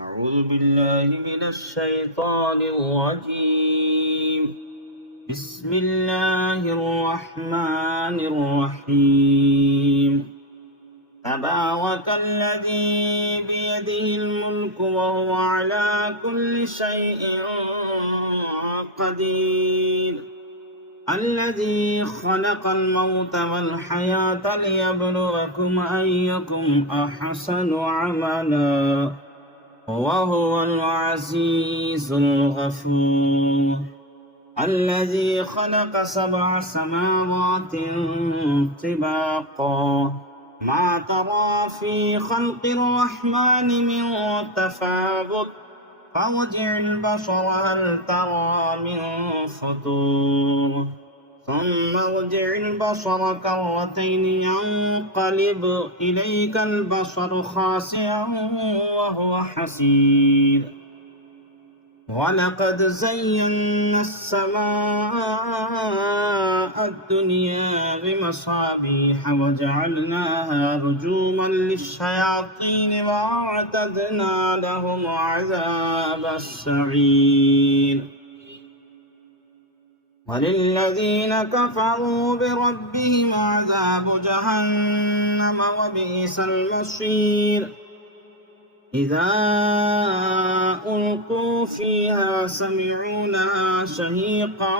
أعوذ بالله من الشيطان الرجيم. بسم الله الرحمن الرحيم. تبارك الذي بيده الملك وهو على كل شيء قدير. الذي خلق الموت والحياة ليبلوكم أيكم أحسن عملا وهو العزيز الغفور. الذي خلق 7 سماوات طباقا ما ترى في خلق الرحمن من تفاوت فارجع البصر هل ترى من فطور ثم ارجع البصر كرتين ينقلب إليك البصر خاسئا وهو حسير. ولقد زينا السماء الدنيا بمصابيح وجعلناها رجوما للشياطين وأعتدنا لهم عذاب السعير. وللذين كفروا بربهم عذاب جهنم وبئس المصير. إذا ألقوا فيها سمعوا لها شهيقا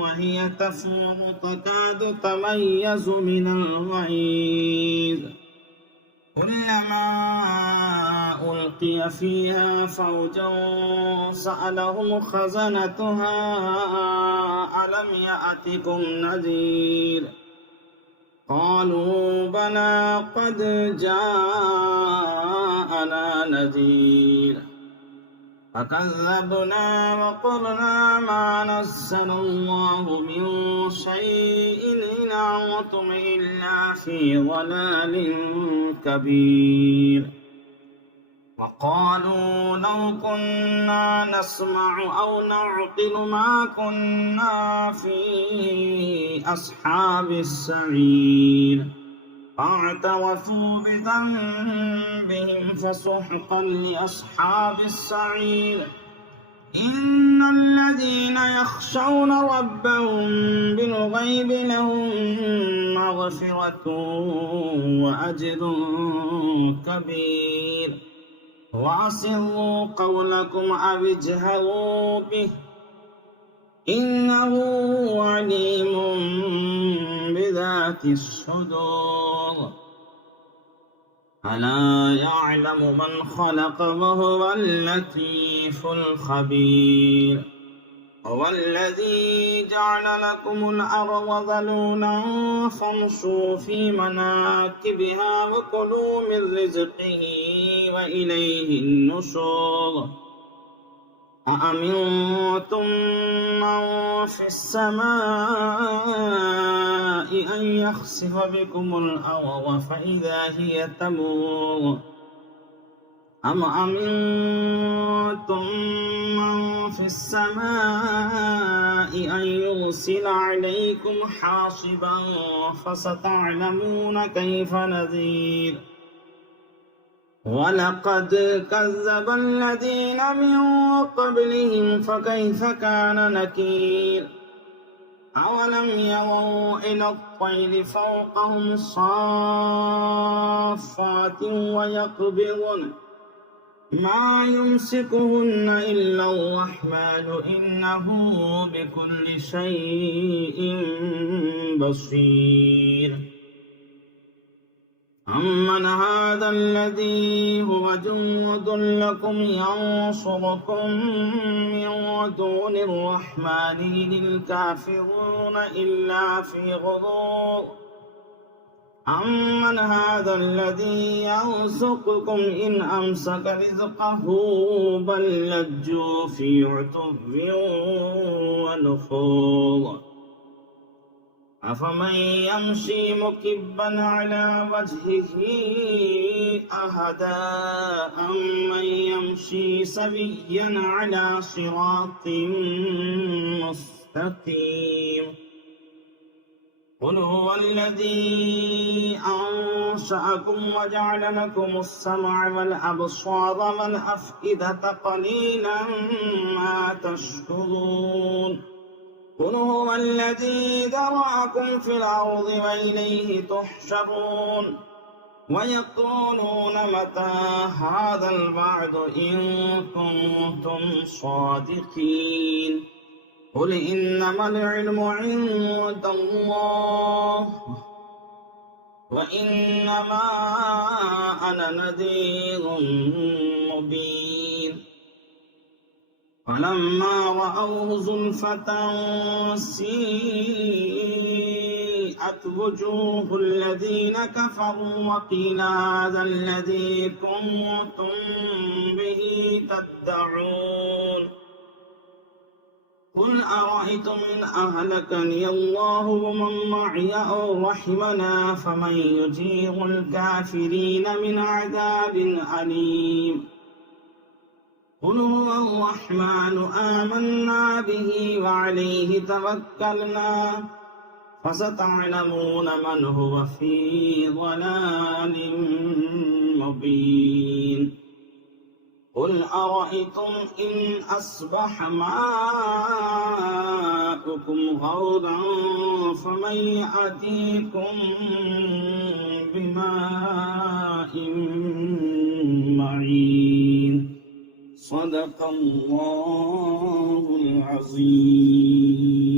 وهي تفور تكاد تميز من الغيظ. كلما ألقي فيها فوج سألهم خزنتها ألم يأتكم نذير قالوا بلى قد جاءنا نذير فكذبنا وقلنا ما نزل الله من شيء إن أنتم إلا في ضلال كبير. وقالوا لو كنا نسمع أو نعقل ما كنا في أصحاب السعير فاعترفوا بذنبهم فسحقا لأصحاب السعير. إن الذين يخشون ربهم بالغيب لهم مغفرة وأجر كبير. وأسروا قولكم أو اجهروا به إنه عليم بذات الصدور. ألا يعلم من خلق وهو اللطيف الخبير. هو الذي جعل لكم الأرض ذلولا فامشوا في مناكبها وكلوا من رزقه وإليه النشور. أأمنتم من في السماء أن يخسف بكم الأرض فإذا هي تمور أم أمنتم من في السماء أن يرسل عليكم حاصبا فستعلمون كيف نذير. ولقد كذب الذين من قبلهم فكيف كان نكير. أولم يروا إلى الطير فوقهم صافات ويقبضن ما يمسكهن إلا الرحمن إنه بكل شيء بصير. أمن هذا الذي هو جند لكم ينصركم من دون الرحمن إن الكافرون إلا في غرور. أمن هذا الذي يرزقكم إن أمسك رزقه بل لجوا في عتب ونفور. أفمن يمشي مكبا على وجهه أهدى أمن يمشي سويا على صراط مستقيم. قل هو الذي أنشأكم وجعل لكم السمع والأبصار والأفئدة قليلا ما تشكرون قل هو الذي ذرأكم في الأرض وإليه تحشرون ويقولون متى هذا الوعد إن كنتم صادقين قل إنما العلم عند الله وإنما أنا نذير مبين فلما رأوه زلفة سيئت وجوه الذين كفروا وقيل هذا الذي كنتم به تدعون قل أرأيتم إن أهلكني الله ومن معي أو رحمنا فمن يجير الكافرين من عذاب أليم قل هو الرحمن آمنا به وعليه توكلنا فستعلمون من هو في ضلال مبين قل أرأيتم إن أصبح ماؤكم غورا فمن يأتيكم بماء معين صدق الله العظيم.